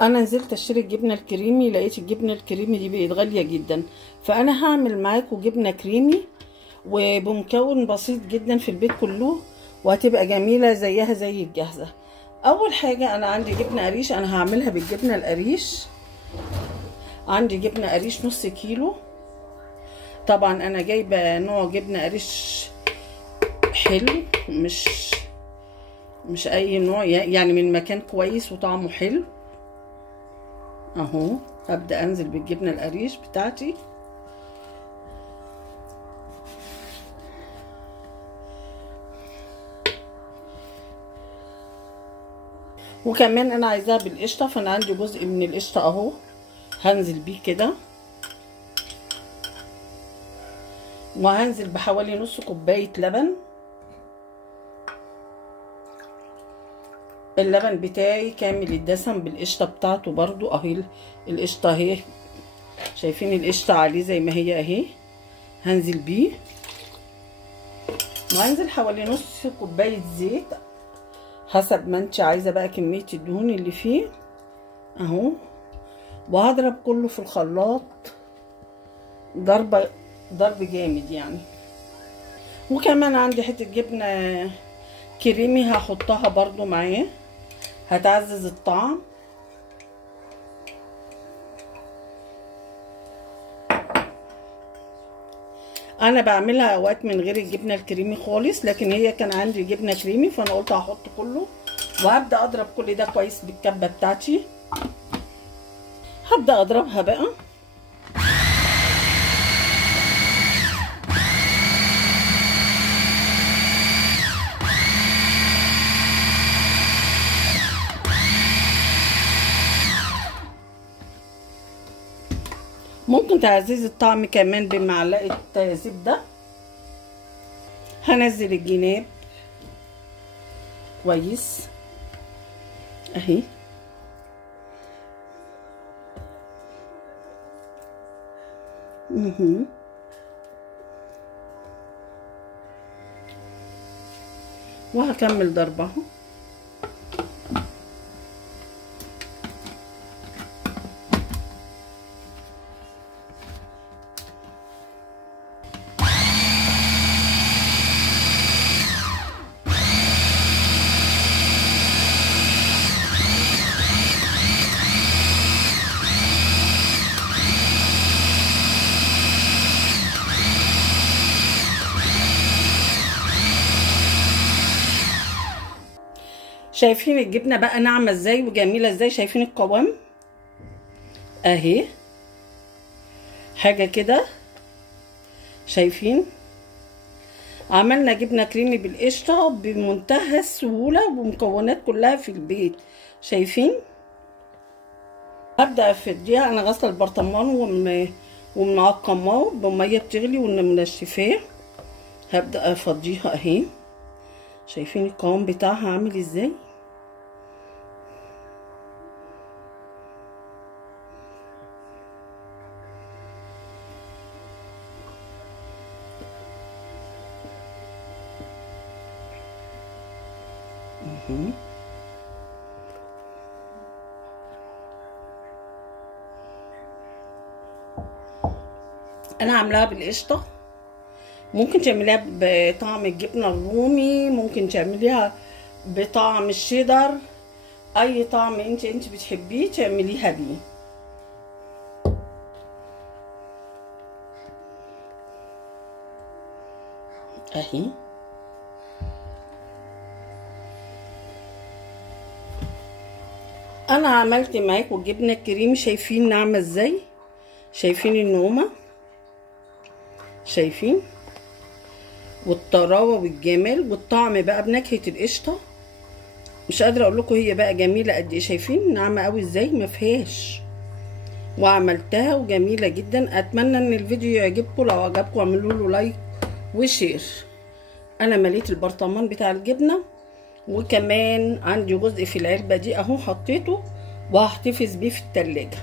انا نزلت اشتري الجبنه الكريمي، لقيت الجبنه الكريمي دي بقت غاليه جدا، فانا هعمل معاكم جبنه كريمي وبمكون بسيط جدا في البيت كله، وهتبقى جميله زيها زي الجاهزه. اول حاجه انا عندي جبنه قريش، انا هعملها بالجبنه القريش. عندي جبنه قريش نص كيلو. طبعا انا جايبه نوع جبنه قريش حلو، مش اي نوع، يعني من مكان كويس وطعمه حلو اهو. هبدأ انزل بالجبنة القريش بتاعتي. وكمان انا عايزاها بالقشطة، فانا عندي جزء من القشطة اهو، هنزل بيه كده. وهنزل بحوالي نص كوباية لبن. اللبن بتاعي كامل الدسم بالقشطة بتاعته برضو اهي. القشطة اهي، شايفين القشطة عليه زي ما هي اهي. هنزل بيه، وهنزل حوالي نص كوباية زيت حسب ما انت عايزة بقى كمية الدهون اللي فيه اهو. وهضرب كله في الخلاط ضرب جامد يعني. وكمان عندي حتة جبنة كريمي هحطها برضو معاه، هتعزز الطعم. انا بعملها اوقات من غير الجبنه الكريمي خالص، لكن هي كان عندي جبنه كريمي فانا قلت هحط كله. وهبدا اضرب كل ده كويس بالكبه بتاعتي. هبدا اضربها بقى. ممكن تعززي الطعم كمان بمعلقه زبده. هنزل الجناب كويس اهي. وهكمل ضربها. شايفين الجبنه بقى ناعمه ازاي وجميله ازاي؟ شايفين القوام اهي، حاجه كده. شايفين عملنا جبنه كريمي بالقشطه بمنتهى السهوله ومكونات كلها في البيت. شايفين؟ هبدا افرديها. انا غسله البرطمان ومعقماه بميه بتغلي ومنشفاه. هبدا افضيها اهي. شايفين القوام بتاعها عامل ازاي؟ انا عاملاها بالقشطه. ممكن تعمليها بطعم الجبنه الرومي، ممكن تعمليها بطعم الشيدر، اي طعم انت بتحبيه تعمليها بيه اهي. انا عملت معاكم الجبنه الكريمي. شايفين ناعمه ازاي؟ شايفين النعومه؟ شايفين؟ والطراوه والجمال والطعم بقى بنكهه القشطه. مش قادره اقول لكم هي بقى جميله قد ايه. شايفين ناعمه قوي ازاي؟ ما فيهاش. وعملتها وجميله جدا. اتمنى ان الفيديو يعجبكم. لو عجبكم اعملوا له لايك وشير. انا مليت البرطمان بتاع الجبنه، وكمان عندي جزء في العلبه دي اهو حطيته، وهحتفظ بيه في التلاجة.